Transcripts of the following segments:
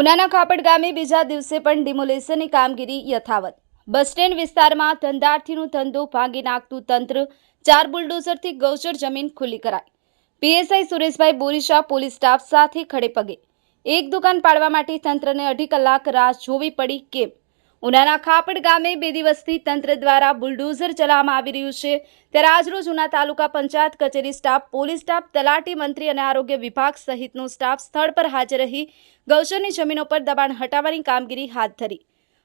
ઉનાના કાપડ ગામે બીજા દિવસે પણ ડિમોલેશનની કામગીરી યથાવત। બસ સ્ટેન્ડ વિસ્તારમાં ધંધાર્થીનું ધંધો ભાંગી નાખતું તંત્ર, 4 બુલડોઝરથી ગૌચર જમીન ખુલ્લી કરાઈ। પીએસઆઈ સુરેશભાઈ બોરીશા પોલીસ સ્ટાફ સાથે ખડેપગે। એક દુકાન પાડવા માટે તંત્રને 2.5 કલાક રાહ જોવી પડી કેમ? ઉનાના કાપડ ગામે 2 દિવસથી તંત્ર દ્વારા બુલડોઝર ચલાવવામાં આવી રહ્યું છે, ત્યારે આજરોજ ઉના તાલુકા પંચાયત કચેરી સ્ટાફ, પોલીસ સ્ટાફ, તલાટી, મંત્રી અને આરોગ્ય વિભાગ સહિતનો સ્ટાફ સ્થળ પર હાજર રહી ગૌચરની જમીનો પર દબાણ હટાવવાની કામગીરી હાથ ધરી।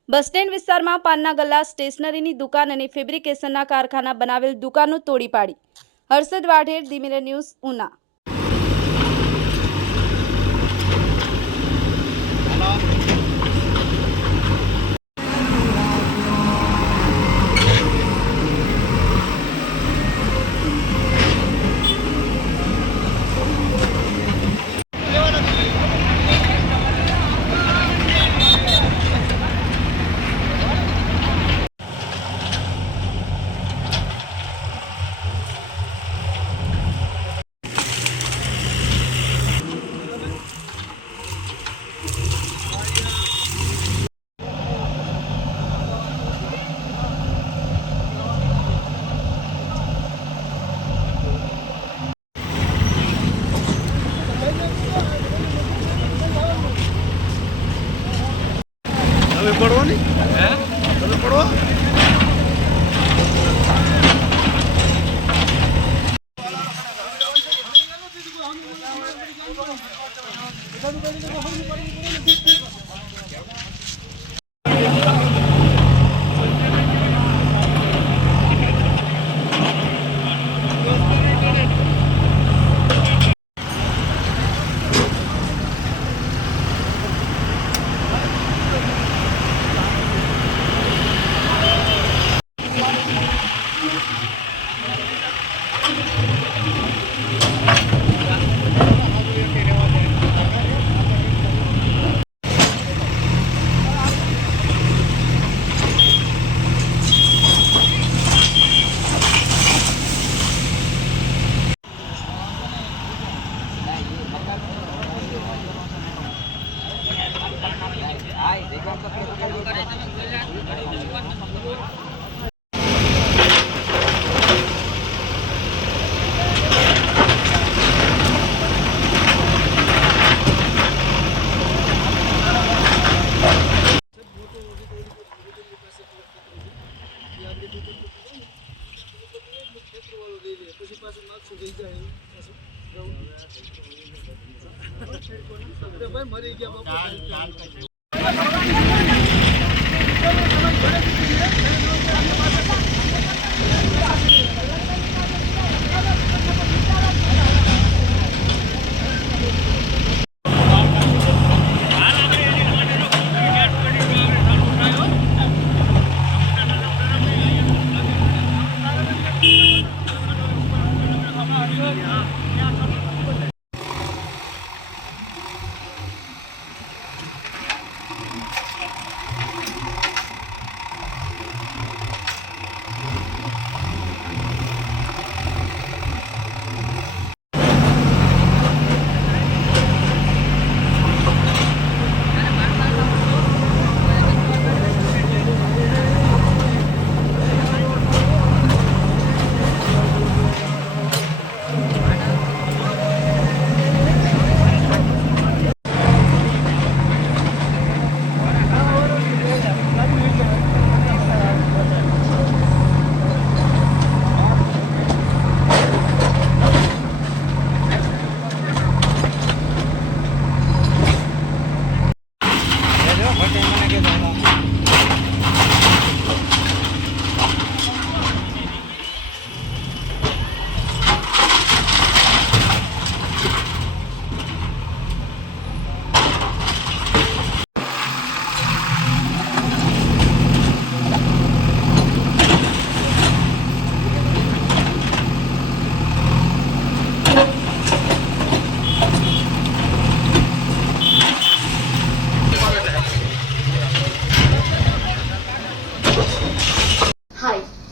બસ સ્ટેન્ડ વિસ્તારમાં પાનના ગલ્લા, સ્ટેશનરીની દુકાન અને ફેબ્રિકેશનના કારખાના બનાવેલ દુકાનો તોડી પાડી। Harshad Vadher, the mirror news, Una. તમે પડવો નહીં? તમે પડવો? મરી ગયા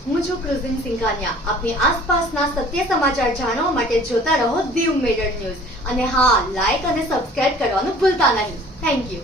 હું છું ક્રુઝિન સિંઘાનિયા। આપની આસપાસના સત્ય સમાચાર જાણવા માટે જોતા રહો ધી મિરર ન્યૂઝ અને હા, લાઈક અને સબસ્ક્રાઇબ કરવાનું ભૂલતા નહીં। Thank you.